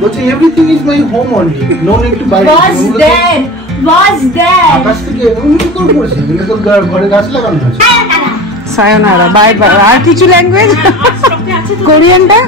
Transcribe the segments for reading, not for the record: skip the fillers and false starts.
বলছে everything is my home only, no need to buy. Was there? আকাশ থেকে উনি কি করে পড়েছে? এগুলো তো ঘরে গাছ লাগানো আছে। সায়োনারা, বাই বাই। আর কিছু ল্যাঙ্গুয়েজ? কোরিয়ানটা?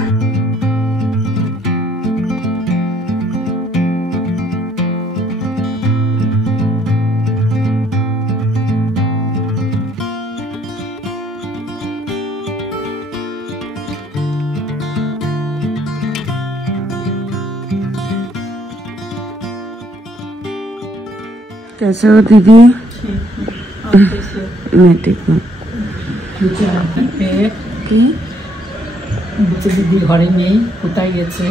कैसे हो दीदी? मैं ठीक हूँ। দিদি ঘরে নেই, কোথায় গেছে?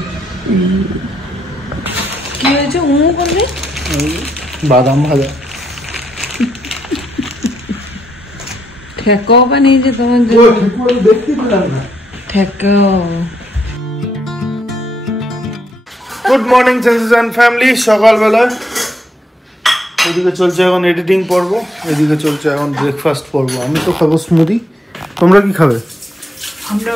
কি হয়েছে বললে? বাদাম ভাজা। ঠেকাও বানিয়েছে তোমার জন্য। দেখতে পেলাম না। ঠেকাও। Good morning senses and family. সকালবেলা এদিকে চলছে এখন এডিটিং পর্ব, এদিকে চলছে এখন ব্রেকফাস্ট পর্ব। আমি তো খাবো স্মুদি, তোমরা কি খাবে? আমরা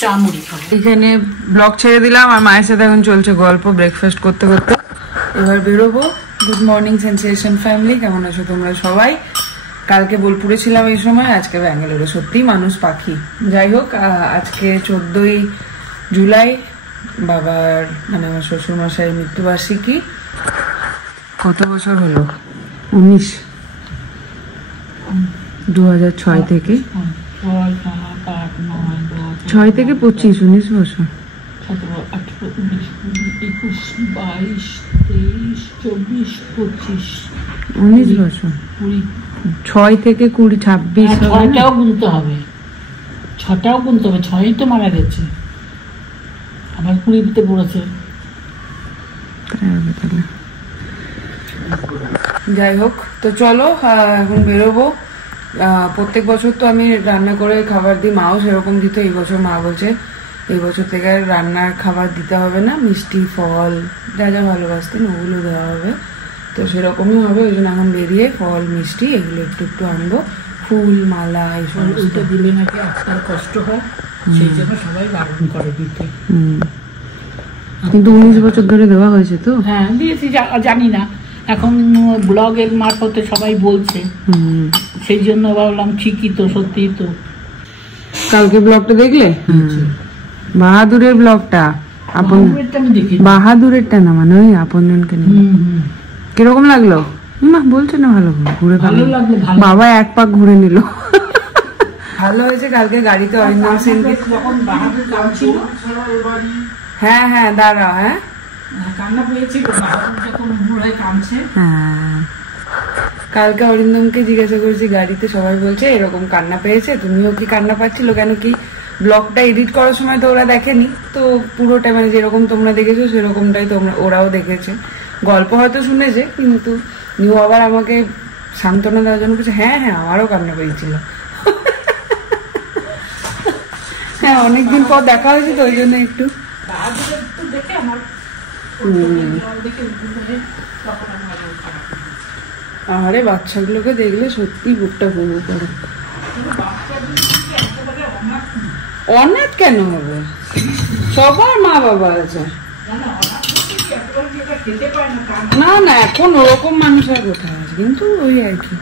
চা মুড়ি খাবো। এখানে ব্লগ ছেড়ে দিলাম আর মায়ের সাথে এখন চলছে গল্প ব্রেকফাস্ট করতে করতে। এবার বেরোবো। গুড মর্নিং সেন্সেশন ফ্যামিলি, কেমন আছো তোমরা সবাই? কালকে বোলপুরে ছিলাম এই সময়, আজকে ব্যাঙ্গালোরে। সত্যি মানুষ পাখি। যাই হোক, আজকে 14ই জুলাই বাবার মানে আমার শ্বশুরমশাইয়ের মৃত্যুবার্ষিকী। কত বছর হলো? 19। 2006 থেকে 6 থেকে 25, 19 বছর। 19 বছর। 6 থেকে 20, 26। 6টাও গুনতে হবে, 6ই তো মারা গেছে, আবার 20তে পড়েছে। যাই হোক, তো চলো এখন বেরোবো। প্রত্যেক বছর তো আমি রান্না করে খাবার দিই, মাও সেরকম দিত। এই বছর মা বলছে এই বছর থেকে আর রান্নার খাবার দিতে হবে না, মিষ্টি ফল যা যা ভালোবাসতেন ওগুলো দেওয়া হবে। তো সেরকমই হবে, ওই জন্য এখন বেরিয়ে ফল মিষ্টি এগুলো একটু একটু আনবো, ফুল মালা এইসব। ওইটা দিলে নাকি আপনার কষ্ট হয়, সেই জন্য সবাই বারণ করে দিতে। কিন্তু 19 বছর ধরে দেওয়া হয়েছে তো। হ্যাঁ দিয়েছি, জানি না, এখন ব্লগের মারফতে সবাই বলছে, সেই জন্য ভাবলাম ঠিকই তো, সত্যি তো। কালকে ব্লগটা দেখলে? বাহাদুরের ব্লগটা, আপন বাহাদুরেরটা না, মানে ওই আপনজনকে নিয়ে। কিরকম লাগলো? মা বলছে না ভালো ঘুরে, ভালো লাগলো। বাবা এক পাক ঘুরে নিল। ভালো হয়েছে। কালকে গাড়িতে অরিন্দম সেনকে যখন বাহাদুর কাঁদছিল, হ্যাঁ হ্যাঁ দাঁড়াও, হ্যাঁ কান্না পেয়েছিল, বাহাদুর যখন ঘুরে কাঁদছে। হ্যাঁ, কালকে অরিন্দমকে জিজ্ঞাসা করেছি গাড়িতে, সবাই বলছে এরকম কান্না পেয়েছে। তুমিও কি কান্না পাচ্ছিল? কেন কি ব্লগটা এডিট করার সময় তো ওরা দেখেনি, তো পুরোটা মানে যেরকম তোমরা দেখেছো সেরকমটাই ওরাও দেখেছে। গল্প হয়তো শুনেছে, কিন্তু নিউ আবার আমাকে সান্ত্বনা দেওয়ার জন্য বলছে হ্যাঁ হ্যাঁ আমারও কান্না পেয়েছিল। হ্যাঁ, অনেকদিন পর দেখা হয়েছে তো ওই জন্য একটু। আরে বাচ্চাগুলোকে দেখলে সত্যি বুকটা ভুবু করে। অনেক কেন হবে? সবার মা বাবা আছে। না না, এখন ওরকম মানুষ আর কোথায় আছে, কিন্তু ওই আর কি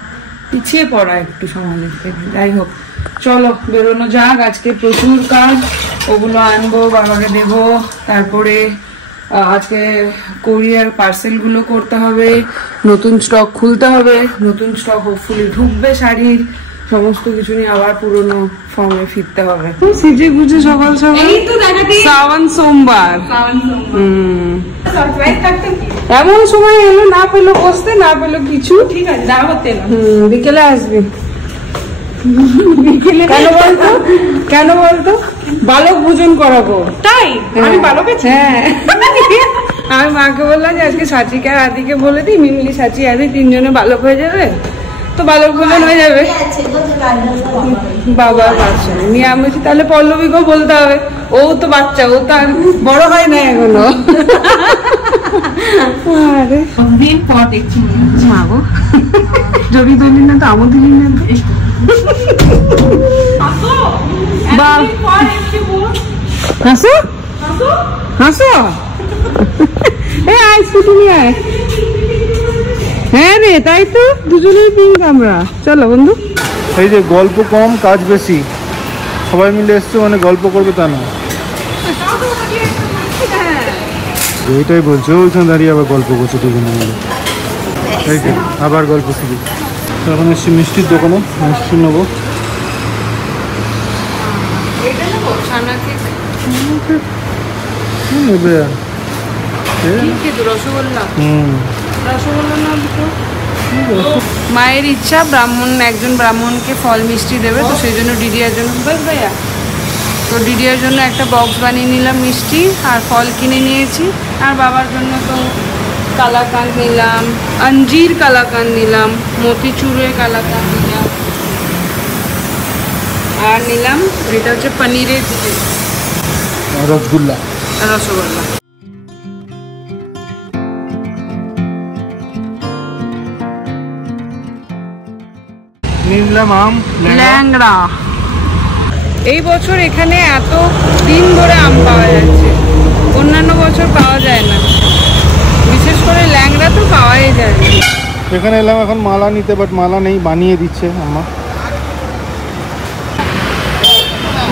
পিছিয়ে পড়া একটু সমাজের থেকে। যাই হোক, চলো বেরোনো যাক। আজকে প্রচুর কাজ, ওগুলো আনবো, বাবাকে দেবো। তারপরে আজকে কোরিয়ার পার্সেল গুলো করতে হবে, নতুন স্টক খুলতে হবে, নতুন স্টক হোপফুলি ঢুকবে, শাড়ির সমস্ত কিছু নিয়ে আবার পুরোনো ফর্মে ফিরতে হবে। সিজে গুজে সকাল সকাল শ্রাবণ সোমবার। এমন সময় এলো, না পেলো বসতে, না পেলো কিছু। ঠিক আছে, দাঁড়াতে বিকেলে আসবি। কেন বলতো? বালক পূজন করাবো। তাই আমি বালক আছি। হ্যাঁ, আমি মাকে বললাম যে আজকে সাচিকে আর আদিকে বলে দিই, মিমলি সাচি আদি 3 জনে বালক হয়ে যাবে, তো বালক পূজন হয়ে যাবে। বাবার বাচ্চা নিয়ে আমি বলছি তাহলে পল্লবীকেও বলতে হবে, ও তো বাচ্চা, ও তো আর বড় হয় না এখনো। আরে দিন পর দেখছি মা গো, জড়ি দিলি না তো আমও দিলি না তো। হাসো হাসো, আয় স্কুটি নিয়ে আয়। হ্যাঁ রে, তাই তো, দুজনেই পিঙ্ক আমরা। চলো বন্ধু। এই যে গল্প কম কাজ বেশি, সবাই মিলে এসছে মানে গল্প করবে তা না, এইটাই বলছে। ওইখানে দাঁড়িয়ে আবার গল্প করছে দুজনে মিলে, এই যে আবার গল্প শুরু। এখন এসছি মিষ্টির দোকানে, মিষ্টি নেবো। নেবে রসগোল্লা, রসগোল্লা না দুটো। মায়ের ইচ্ছা ব্রাহ্মণ, একজন ব্রাহ্মণকে ফল মিষ্টি দেবে, তো সেই জন্য ডিডিয়ার জন্য, বেশ ভাইয়া, তো ডিডিয়ার জন্য একটা বক্স বানিয়ে নিলাম মিষ্টি, আর ফল কিনে নিয়েছি। আর বাবার জন্য তো কালাকাঁদ নিলাম, অঞ্জির কালাকাঁদ নিলাম, মতিচুরের কালাকাঁদ নিলাম, আর নিলাম এটা হচ্ছে পনিরের রসগোল্লা, রসগোল্লা। নিলাম আম ল্যাংড়া। এই বছর এখানে এত দিন ধরে আম পাওয়া যাচ্ছে, অন্যান্য বছর পাওয়া যায় না, বিশেষ করে ল্যাংড়া তো পাওয়াই যায় না। এখানে এলাম এখন মালা নিতে, বাট মালা নেই, বানিয়ে দিচ্ছে আম্মা।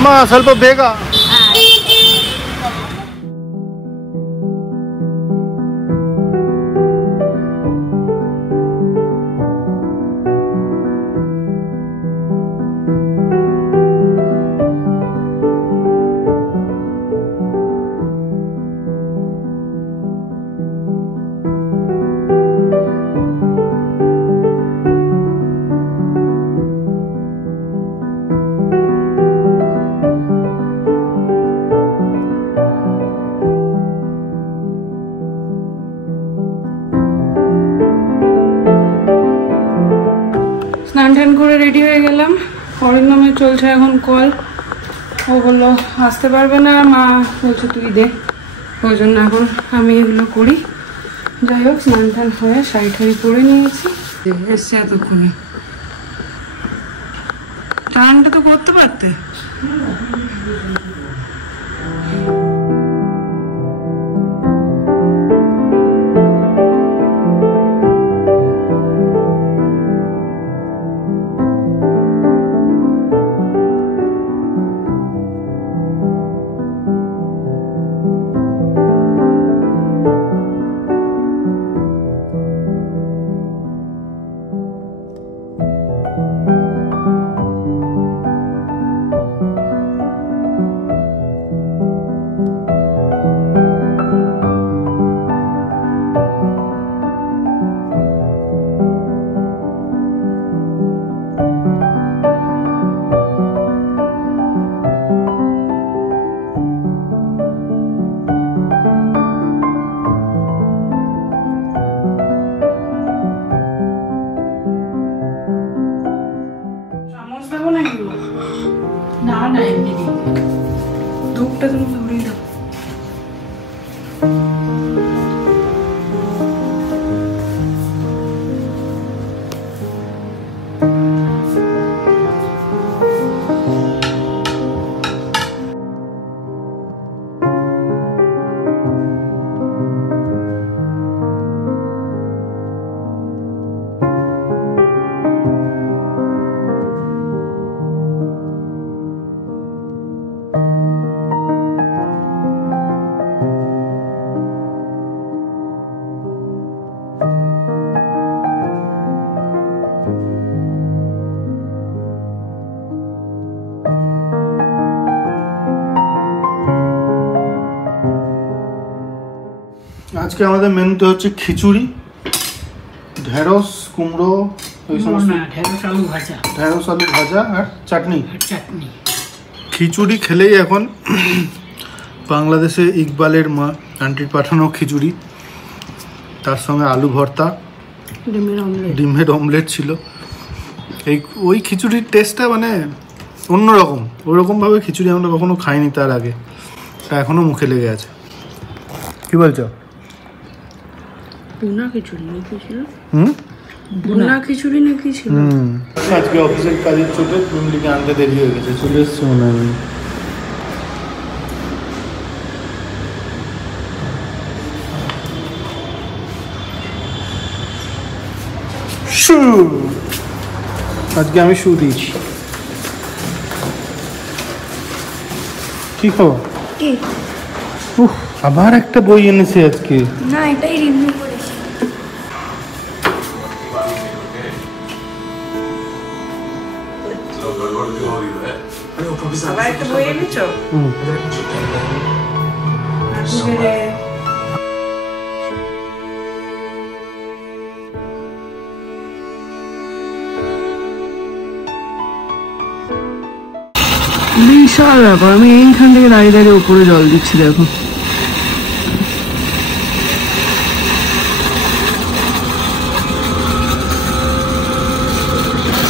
মা ಸ್ವಲ್ಪ ಬೇಗ। স্নান টান করে রেডি হয়ে গেলাম। অরিন্দমের চলছে এখন কল, ও বললো আসতে পারবে না, মা বলছে তুই দে, ওই জন্য এখন আমি এগুলো করি। যাই হোক, স্নান টান হয়ে শাড়ি ঠাড়ি পরে নিয়েছি, এসছে এতক্ষণে। টানটা তো করতে পারতে। না না এমনি ধূপটা তুমি ধরিয়ে দাও। আজকে আমাদের মেনুতে হচ্ছে খিচুড়ি, ঢেঁড়স, কুমড়ো, ওই সমস্ত, ঢেঁড়স আলু ভাজা, ঢেঁড়স আলু ভাজা আর চাটনি। চাটনি। খিচুড়ি খেলেই এখন বাংলাদেশে ইকবালের মা আন্টির পাঠানো খিচুড়ি, তার সঙ্গে আলু ভর্তা, ডিমের অমলেট ছিল। ওই খিচুড়ির টেস্টটা মানে অন্যরকম, ওরকমভাবে খিচুড়ি আমরা কখনো খাইনি তার আগে, তা এখনও মুখে লেগে আছে। কি বলছো? ভুনা খিচুড়ি নাকি ছিল? ভুনা খিচুড়ি নাকি ছিল? আজকে অফিসের কাজের চোটে ফ্যামিলিকে আনতে দেরি হয়ে গেছে, চলে এসছে মনে হয়। শু আজকে আমি শু দিয়েছি। কি খবর? আবার একটা বই এনেছে আজকে। না, এটাই রিভিউ করেছি। আবার একটা বই এনেছো? বিশাল ব্যাপার। আমি এইখান থেকে দাঁড়িয়ে দাঁড়িয়ে উপরে জল দিচ্ছি, দেখো।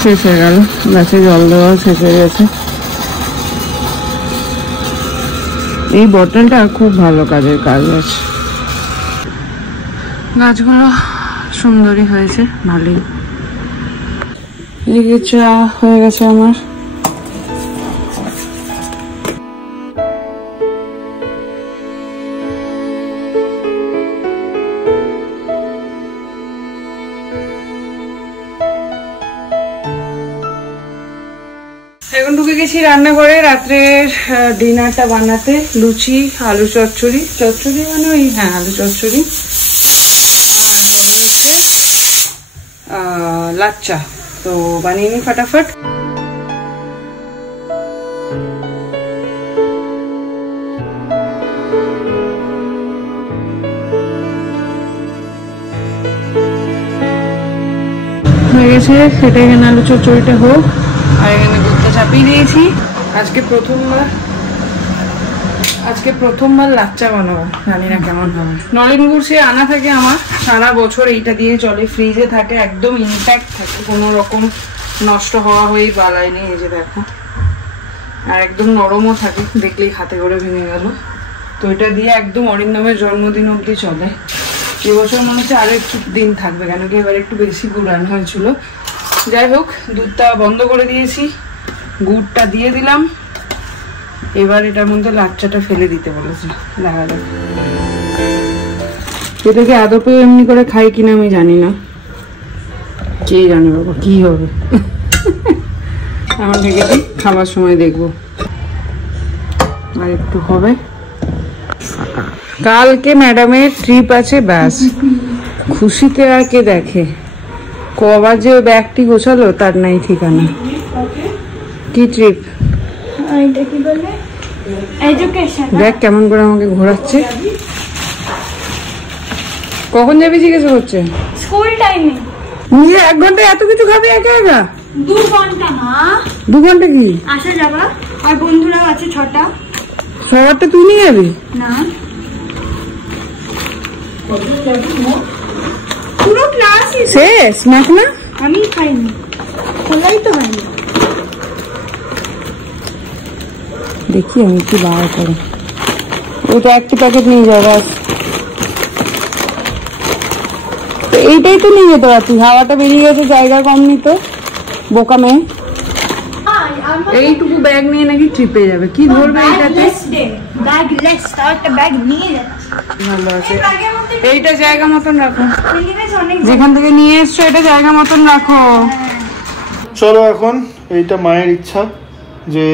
শেষ হয়ে গেল, গাছে জল দেওয়া শেষ হয়ে গেছে। এই বটলটা খুব ভালো কাজের কাজ আছে। গাছগুলো সুন্দরই হয়েছে, ভালোই। এদিকে চা হয়ে গেছে আমার। এখন ঢুকে গেছি রান্নাঘরে রাত্রের ডিনারটা বানাতে। লুচি, আলু চচ্চড়ি, চচ্চড়ি মানে ওই আলু চচ্চড়ি, আর হচ্ছে লাচ্চা। তো বানিয়ে নি ফটাফট। হয়ে গেছে, সেটা এখানে আলু চচ্চড়িটা হোক। আর এখানে দুধটা চাপিয়ে দিয়েছি। আজকে প্রথমবার লাচ্চা বানাবো, জানি না কেমন হবে। নলেন গুড় সে আনা থাকে আমার, সারা বছর এইটা দিয়ে চলে, ফ্রিজে থাকে, একদম ইনট্যাক্ট থাকে, কোনো রকম নষ্ট হওয়া হয়েই বালায়নি। এই যে দেখো, আর একদম নরমও থাকে, দেখলেই হাতে করে ভেঙে গেল। তো এটা দিয়ে একদম অরিন্দমের জন্মদিন অবধি চলে। এবছর মনে হচ্ছে আরো একটু দিন থাকবে, কেন কি এবার একটু বেশি গুড় আনা হয়েছিল। যাই হোক, দুধটা বন্ধ করে দিয়েছি, গুড়টা দিয়ে দিলাম। এবার এটার মধ্যে লাচ্চাটা ফেলে দিতে বলেছে, দেখা যাক। এটাকে আদপেও এমনি করে খাই কিনা আমি জানি না, কে জানে বাবা কি হবে। আমার থেকে খাবার সময় দেখবো। আর একটু হবে। কালকে ম্যাডামের ট্রিপ আছে, ব্যাস। খুশিতে আর কে দেখে। কবার যে ব্যাগটি গোছালো তার নাই ঠিকানা। কি ট্রিপ? দেখ কেমন করে আমাকে ঘোরাচ্ছে। কখন যাবি জিজ্ঞেস করছে? স্কুল টাইমে। নিজে 1 ঘন্টা এত কিছু খাবি একা একা? 2 ঘন্টা না। 2 ঘন্টা কি? আসা যাবা, আর বন্ধুরাও আছে 6টা। সবারটা তুই নিয়ে যাবি? না, পুরো ক্লাস শেষ নাক না? আমি খাইনি, খোলাই তো হয়নি। দেখি আমি কি বার করে। ওটা একটা প্যাকেট নিয়ে যাও ব্যাস। এইটাই তো নিয়ে যেতে পারতি, হাওয়াটা বেরিয়ে গেছে, জায়গা কম নিত। বোকা মেয়ে। এইটুকু ব্যাগ নিয়ে নাকি ট্রিপে যাবে, কি ধরবে এইটাতে? ব্যাগ লেস, তাও একটা ব্যাগ নিয়ে যাচ্ছে। ভালো আছে, এইটা জায়গা মতন রাখো। অনেক যেখান থেকে নিয়ে এসছো এটা জায়গা মতন রাখো। চলো এখন এইটা মায়ের ইচ্ছা যে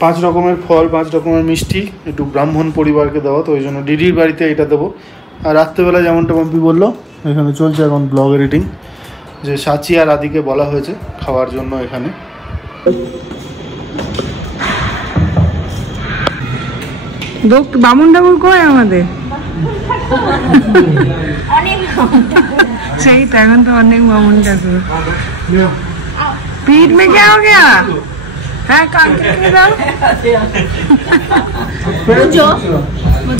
5 রকমের ফল, 5 রকমের মিষ্টি একটু ব্রাহ্মণ পরিবারকে দেওয়া, তো ওই জন্য দিদির বাড়িতে এটা দেবো। আর রাত্রেবেলা যেমনটা পম্পি বললো, এখানে চলছে এখন ব্লগ এডিটিং, যে সাচি আর আদিকে বলা হয়েছে খাওয়ার জন্য এখানে। বামুন ঠাকুর কই আমাদের? অনেক সেই তো, এখন তো অনেক বামুন ঠাকুর। पीठ में क्या हो गया है? কাকে দাও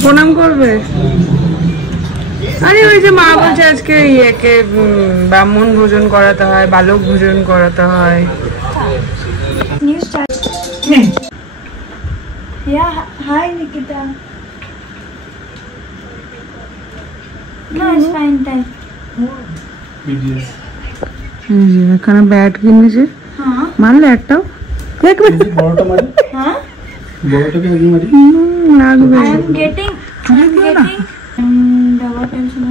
প্রণাম করবে। আরে ওই যে মা বলছে আজকে ইয়েকে ব্রাহ্মণ ভোজন করাতে হয়, বালক ভোজন করাতে হয়। News chat. Yeah, hi Nikita. No, it's fine time. এখানে ব্যাট কিনেছে, हाँ মারলে একটাও দেখবে। हाँ লাগবে। I am getting daba double tension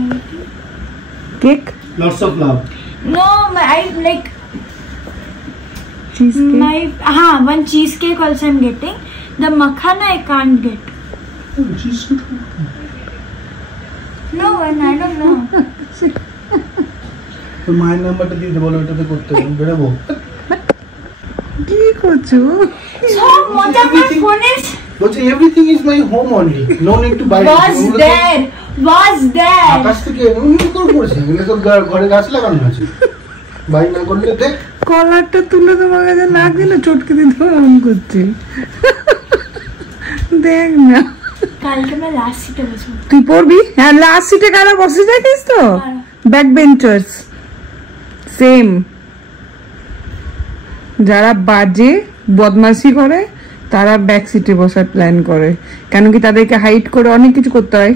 cake Lots of love. No, I like cheesecake. my one cheesecake also I'm getting. The makhana I can't get. Oh, cheesecake. No one, I don't know. তো মায়ের নাম্বারটা দিয়ে বলো এটাতে করতে বেরোবো কি করছো? So what of my phone is বলছে everything is my home only no need to buy was there. আকাশ থেকে এমনি করে পড়ছে এগুলো তো ঘরে গাছ লাগানো আছে বাই না করলে দেখ কলারটা তুলে তোমার কাছে লাগছে না, চটকে দিতে এমন করছে। দেখ না, কালকে मैं लास्ट सीटे बसूं। তুই পড়বি? হ্যাঁ, লাস্ট সিটে কারা বসে যাইতিস তো? Back benchers. সেম, যারা বাজে বদমাশি করে তারা ব্যাক সিটে বসার প্ল্যান করে, কেন কি তাদেরকে হাইট করে অনেক কিছু করতে হয়।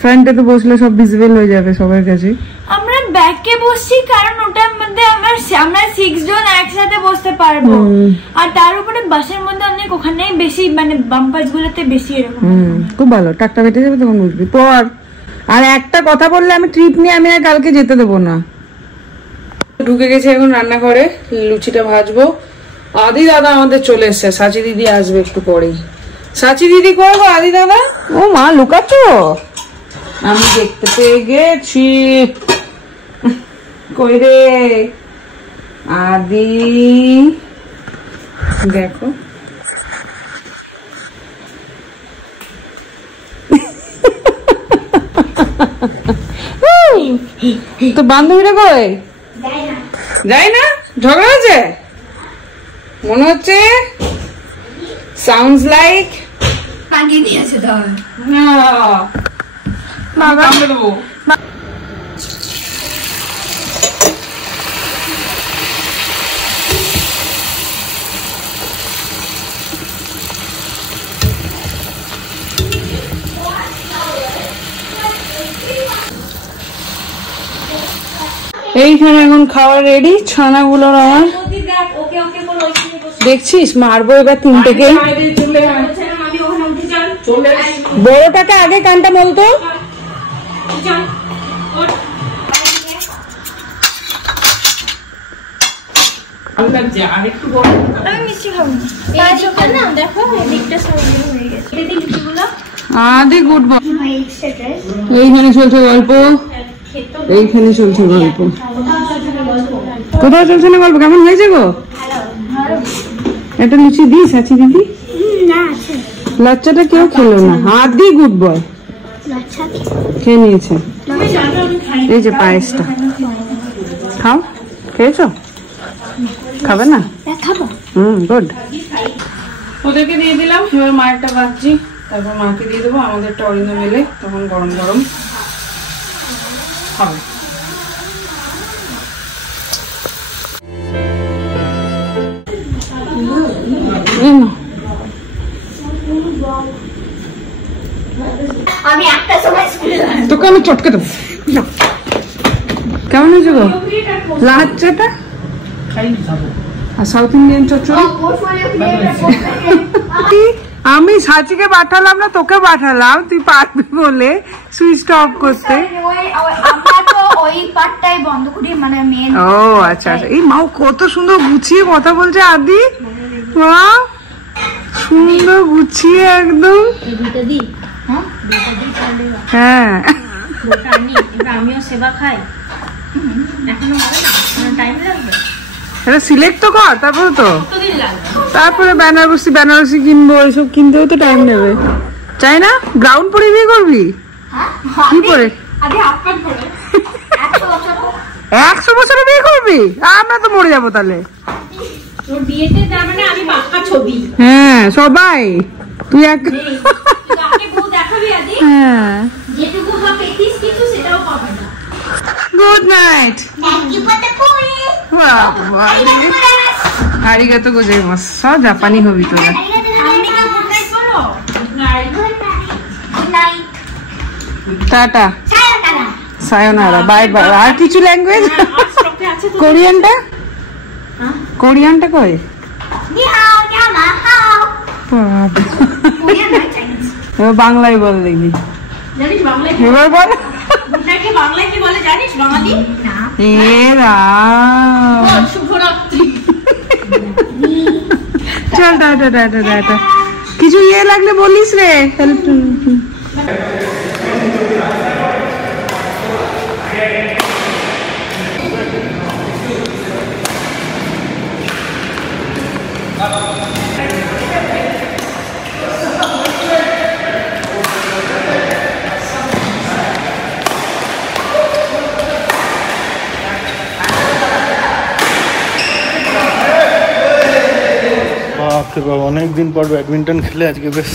ফ্রন্টে তো বসলে সব ভিজিবল হয়ে যাবে সবার কাছে। আমরা ব্যাকে বসছি কারণ ওটার মধ্যে আমরা 6 জন একসাথে বসতে পারবো, আর তার উপরে বাসের মধ্যে অনেক ওখানে বেশি মানে বাম্পার্স গুলোতে বেশি এরকম। খুব ভালো, টাকটা বেটে যাবে তখন বুঝবি। পর আর একটা কথা বললে আমি ট্রিপ নিয়ে আমি আর কালকে যেতে দেবো না। ঢুকে গেছে এখন রান্নাঘরে, লুচিটা ভাজবো। আদি দাদা আমাদের চলে এসছে, সাচি দিদি আসবে একটু পরেই। সাচি দিদি করবো আদি দাদা? ও মা, লুকাচ্ছ? আমি দেখতে পেয়ে গেছি। কই রে আদি, দেখো তো বান্ধবীরা কই? যাই না, ঝগড়া হয়েছে মনে হচ্ছে। সাউন্ডস লাইক মাগি দিয়েছে ধর বাবা। এইখানে এখন খাওয়া রেডি, ছানাগুলোর আমার দেখছিস মারবো এবার তিনটেকে। বড়টাকে আগে কানটা বলতো। আমি মিষ্টি খাবো না, দেখো এদিকটা সব হয়ে গেছে। দিদি লিচিগুলো আদি গুড বয়। ভাই এক্সট্রা ড্রেস এইখানে চলছে গল্প, এইখানে চলছে গল্প। কোথাও চলছে না গল্প? কেমন হয়েছে গো? একটা লুচি দিস আছে দিদি? না আছে লাচ্চাটা কেউ খেলো না, আদি গুড বয় আচ্ছা খেয়ে নিয়েছে। এই যে পায়েসটা খাও, খেয়েছো? খাবে না? খাবো। গুড। ওদেরকে দিয়ে দিলাম, এবার মায়েরটা ভাজছি, তারপর মাকে দিয়ে দেবো, আমাদেরটা অরিন্দ মেলে তখন গরম গরম খাবে। আমি একটা সময় স্কুলে তোকে আমি চটকে দেবো। কেমন হয়েছে গো লাচ্চাটা? আর সাউথ ইন্ডিয়ান চচ্চড়ি? আমি সাচিকে পাঠালাম না, তোকে পাঠালাম, তুই পারবি বলে সুইচটা অফ করতে। আমরা তো ওই পার্টটাই বন্ধ করি, মানে মেন। ও আচ্ছা আচ্ছা। এই মাও কত সুন্দর গুছিয়ে কথা বলছে আদি, মা সুন্দর গুছিয়ে একদম। হ্যাঁ, আমিও সেবা খাই, এখনো টাইম লাগবে। এটা সিলেক্ট তো কর, তারপরে তো তারপরে বেনারসি কিনবো, এইসব কিনতেও তো টাইম নেবে। চাই না গ্রাউন্ড পরে বিয়ে করবি? কি পরে? 100 বছরে বিয়ে করবি? আমরা তো মরে যাবো তাহলে। হ্যাঁ সবাই, তুই এক হ্যাঁ। Good night. আরিগাতো গোজাইমাসু। জাপানি হবি তোরা। টাটা, সায়োনারা, বাই বাই। আর কিছু ল্যাঙ্গুয়েজ? কোরিয়ানটা? কোরিয়ানটা কই? এবার বাংলায় বল দেখি, এবার বল। গুডনাইটকে বাংলায় কি বলে জানিস বাঙালি? এ রাম, শুভরাত্রি। চল টাটা। কিছু ইয়ে লাগলে বলিস রে। অনেকদিন পর ব্যাডমিন্টন খেলে আজকে বেশ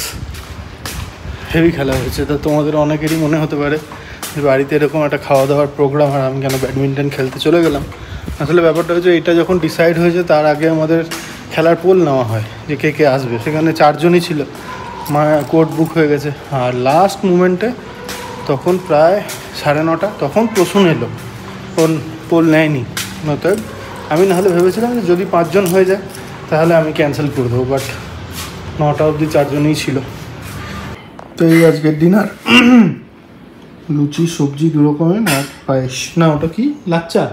হেভি খেলা হয়েছে। তো তোমাদের অনেকেরই মনে হতে পারে যে বাড়িতে এরকম একটা খাওয়া দাওয়ার প্রোগ্রাম আর আমি কেন ব্যাডমিন্টন খেলতে চলে গেলাম। আসলে ব্যাপারটা হচ্ছে এটা যখন ডিসাইড হয়েছে তার আগে আমাদের খেলার পোল নেওয়া হয় যে কে কে আসবে। সেখানে 4 জনই ছিল, কোর্ট বুক হয়ে গেছে। আর লাস্ট মুমেন্টে তখন প্রায় 9:30 তখন প্রসূন এলো, পোল নেয়নি। অতএব আমি নাহলে ভেবেছিলাম যে যদি 5 জন হয়ে যায় তাহলে আমি ক্যান্সেল করে দেবো, বাট 9টা অবধি 4 জনই ছিল। তো এই আজকের ডিনার, লুচি সবজি 2 রকমের আর পায়েস, না ওটা কি লাচ্চা।